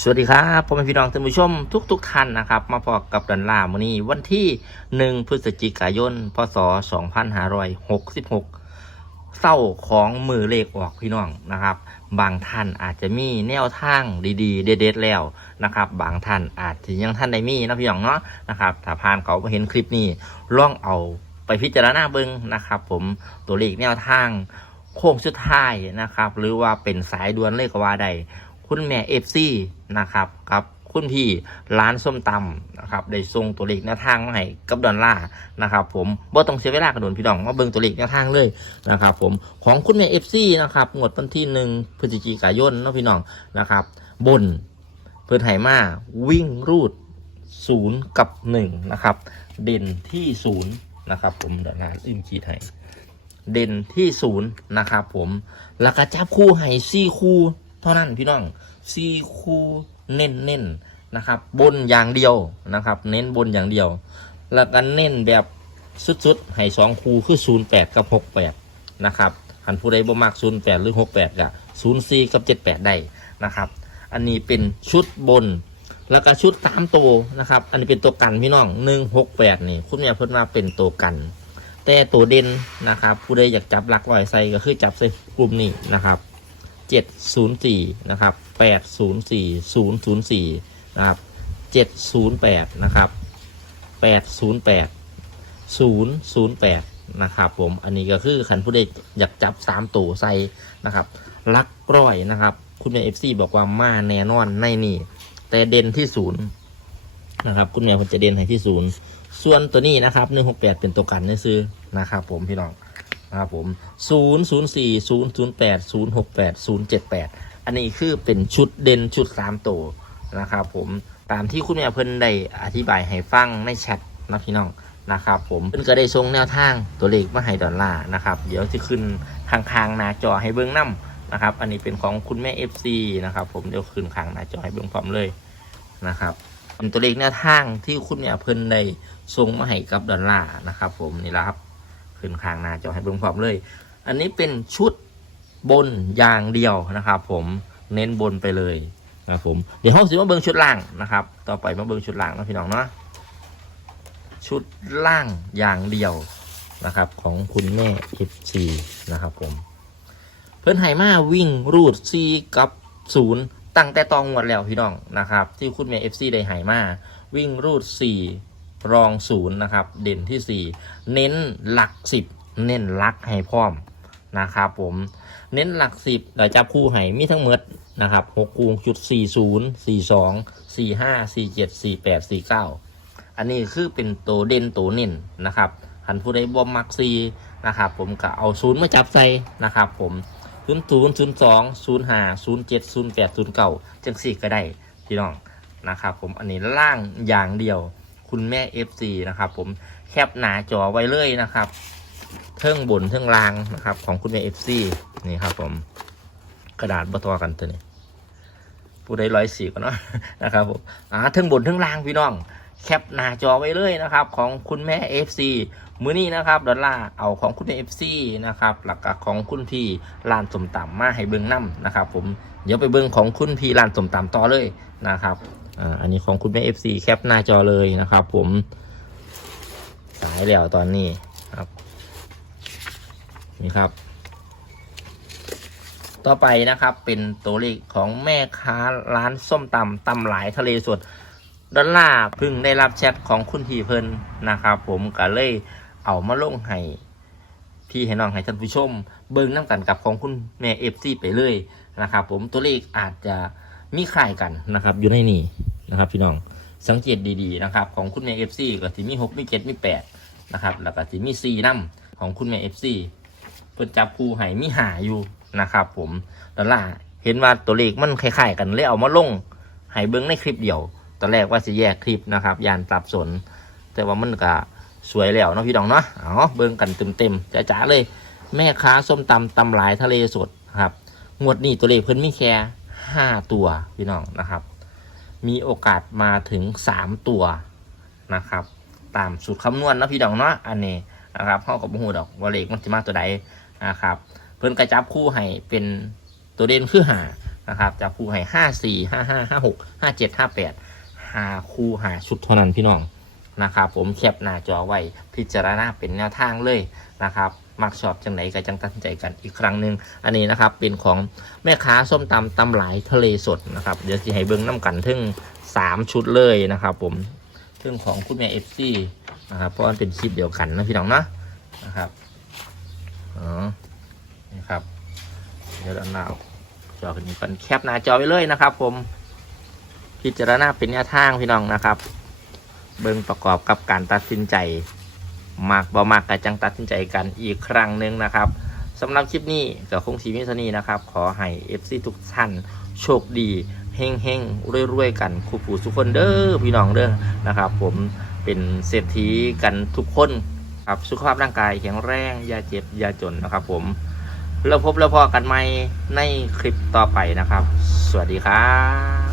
สวัสดีครับพ่อแม่พี่น้องท่านผู้ชมทุกๆท่านนะครับ มาพบกับดันล่ามือนี้วันที่ 1 พฤศจิกายน พศ 2566เศร้าของมือเลขออกพี่น้องนะครับ บางท่านอาจจะมีแนวทางดีๆ เด็ดๆแล้วนะครับ บางท่านอาจจะยังท่านได้มีนะพี่น้องเนาะนะครับถ้าผ่านเขามาเห็นคลิปนี้ลองเอาไปพิจารณาเบิ้งนะครับ ผมตัวเลขแนวทางโค้งสุดท้ายนะครับ หรือว่าเป็นสายด่วนเลยก็ว่าได้ คุณแม่เอฟซีนะครับกับคุณพี่ร้านส้มตำนะครับได้ส่งตัวเลขแนวทางมาให้กับดอลลาร์นะครับผมบ่ต้องเสียเวลากระโดนพี่น้องมาเบิ่งตัวเลขแนวทางเลยนะครับผมของคุณแม่เอฟซีนะครับงวดวันที่หนึ่งพฤศจิกายนเนาะพี่น้องนะครับ บนเพื่อไหมาวิ่งรูดศูนย์กับหนึ่งนะครับเด่นที่ศูนย์นะครับผมเดี๋ยวงานอึ้งขีดให้เด่นที่ศูนย์นะครับผมแล้วก็จับคู่ให้ซี่คู่ เท่านั้นพี่น้องซีคูเน้นเน้นๆนะครับ บนอย่างเดียวนะครับ เน้นบนอย่างเดียว แล้วก็เน้นแบบสุดๆให้สองคูคือศูนย์แปดกับหกแปดนะครับหันผู้ใดบ่มากศูนย์แปดหรือหกแปดกับศูนย์สี่กับเจ็ดแปดได้นะครับ อันนี้เป็นชุดบน แล้วก็ชุดสามตัวนะครับ อันนี้เป็นตัวกันพี่น้องหนึ่งหกแปดนี่คุณแม่เพิ่นมาเป็นตัวกัน แต่ตัวเด่นนะครับ ผู้ใดอยากจับหลักร้อยใส่ก็คือจับใส่กลุ่มนี้นะครับ เจ็ดศูนย์สี่นะครับแปดศูนย์สี่ศูนย์ศูนย์สี่นะครับเจ็ดศูนย์แปดนะครับแปดศูนย์แปดศูนย์ศูนย์แปดนะครับผม อันนี้ก็คือขันผู้เด็กอยากจับสามตัวใส่นะครับลักร้อยนะครับ คุณแม่เอฟซีบอกว่ามาแน่นอนในนี่ แต่เด่นที่ศูนย์นะครับ คุณแม่คนจะเด่นให้ที่ศูนย์ส่วนตัวนี้นะครับหนึ่งหกแปดเป็นตัวกันนี่ซื้อนะครับ ผมพี่น้อง นะครับผม 0 0 4 0 0 8 0 6 8 0 7 8 อันนี้คือเป็นชุดเด่นชุด3ตัวนะครับผมตามที่คุณแม่เพิ่นได้อธิบายให้ฟังในแชทนะพี่น้องนะครับผมเพิ่นก็ได้ส่งแนวทางตัวเลขมาให้ดอลลาร์นะครับ เดี๋ยวจะขึ้นข้างๆหน้าจอให้เบื้องน้ำนะครับ อันนี้เป็นของคุณแม่ FC นะครับผมเดี๋ยวขึ้นข้างหน้าจอให้เบื้องพร้อมเลยนะครับเป็นตัวเลขแนวทางที่คุณแม่เพิ่นได้ส่งมาให้กับดอลลาร์นะครับผมนี่แหละครับ ขึ้นข้างหน้าจอให้เบิ่งพร้อมเลย อันนี้เป็นชุดบนอย่างเดียวนะครับ ผมเน้นบนไปเลยนะครับผมเดี๋ยวห้องสิมาเบิ่งชุดล่างนะครับ ต่อไปมาเบิ่งชุดล่างนะพี่น้องเนาะชุดล่างอย่างเดียวนะครับ ของคุณแม่ FC นะครับ ผม เพิ่นไหมาวิ่งรูดซีกับศูนย์ตั้งแต่ตองหมดแล้วพี่น้องนะครับ ที่คุณแม่ FC ได้ไหมาวิ่งรูดสี่ รองศูนย์นะครับ เด่นที่สี่เน้นหลักสิบเน้นหลักให้พร้อมนะครับผม เน้นหลักสิบเดี๋ยวจับคู่ให้มีทั้งหมดนะครับหกคูจุดสี่ศูนย์สี่สองสี่ห้าสี่เจ็ดสี่แปดสี่เก้าอันนี้คือเป็นตัวเด่นตัวเน้นนะครับหันผู้ใดบอมมักซีนะครับผมก็เอาศูนย์มาจับใส่นะครับผมศูนย์ศูนย์ศูนย์สองศูนย์ห้าศูนย์เจ็ดศูนย์แปดศูนย์เก้าจังสี่ก็ได้พี่น้องนะครับผมอันนี้ล่างอย่างเดียว คุณแม่ FC นะครับ ผมแคปหนาจอไว้เลยนะครับเทิงบนเทิงล่างนะครับ ของคุณแม่ FC นี่ครับ ผมกระดาษบตอกันตัวนี้ผู้ใดร้อยสี่ก็เนาะนะครับผมอ่าเทิงบนเทิงล่างพี่น้องแคปหน้าจอไว้เลยนะครับ ของคุณแม่ FC มื้อนี้นะครับดอลลาร์เอาของคุณแม่ FC นะครับหลักของคุณพี่ลานสมต่ำมาให้เบิ้งน้ำนะครับ ผมเดี๋ยวไปเบิ้งของคุณพี่ลานสมต่ำต่อเลยนะครับ อ่าอันนี้ของคุณแม่ FC แคปหน้าจอเลยนะครับ ผมสายแล้วตอนนี้ครับ นี่ครับ ต่อไปนะครับเป็นตัวเลขของแม่ค้าร้านส้มตำตำหลายทะเลสดดอลลาร์เพิ่งได้รับแชทของคุณพี่เพิ่นนะครับ ผมก็เลยเอามาลงให้พี่ให้น้องให้ท่านผู้ชม เบิ่งน้ำกันกับของคุณแม่เอฟซีไปเลยนะครับ ผมตัวเลขอาจจะ มีคลายกันนะครับอยู่ในนี่นะครับ พี่น้องสังเกตดีๆนะครับ ของคุณแม่เอฟซีก็สิมีหกมีเจ็ดมีแปดนะครับแล้วก็สิมีสี่น้ำของคุณแม่เอฟซีเพิ่นจับคู่ให้มีหาอยู่นะครับผมดอลลาร์เห็นว่าตัวเลขมันคล้ายๆกันเลยเอามาลงให้เบิ่งในคลิปเดียวตอนแรกว่าจะแยกคลิปนะครับยานสับสน แต่ว่ามันก็สวยแล้วเนาะพี่น้องเนาะเอเบิ่งกันเต็มๆจ๋าๆเลย แม่ค้าส้มตำตำหลายทะเลสดครับงวดนี้ตัวเลขเพิ่นมีแค่ ห้าตัวพี่น้องนะครับ มีโอกาสมาถึงสามตัวนะครับ ตามสูตรคำนวณนะพี่น้องเนาะอันนี้นะครับเข้ากับหูดอกว่าเลขมันจะมาตัวใดนะครับ เพิ่นกระจับคู่ให้เป็นตัวเด่นคือหานะครับจับคู่ให้ห้าสี่ห้าห้าห้าหกห้าเจ็ดห้าแปดหาคู่หาชุดเท่านั้นพี่น้อง นะครับผมแคปหน้าจอไว้พิจารณาเป็นแนวทางเลยนะครับมักชอบจังไหนก็จังตัดใจกันอีกครั้งหนึ่งอันนี้นะครับเป็นของแม่ค้าส้มตำตำหลายทะเลสดนะครับเดี๋ยวจะให้เบิ้งน้ำกันถึงสามชุดเลยนะครับผมถึงของคุณแม่เอฟซีนะครับเพราะมันเป็นคลิปเดียวกันนะพี่น้องนะนะครับอ๋อนี่ครับเดี๋ยวเราเอาจอกันนี้กันแคปหน้าจอไว้เลยนะครับ ผมพิจารณาเป็นแนวทางพี่น้องนะครับ เบิ่งประกอบกับการตัดสินใจมากบ่มากก็จังตัดสินใจกันอีกครั้งหนึ่งนะครับสำหรับคลิปนี้ก็คงสีมิสนีนะครับ ขอให้ FC ทุกท่านโชคดีเฮงเฮงรวยๆกันคู่ผู้ทุกคนเด้อพี่น้องเด้อนะครับ ผมเป็นเศรษฐีกันทุกคนครับสุขภาพร่างกายแข็งแรงอย่าเจ็บอย่าจนนะครับ ผมแล้วพบแล้วพอกันใหม่ในคลิปต่อไปนะครับ สวัสดีครับ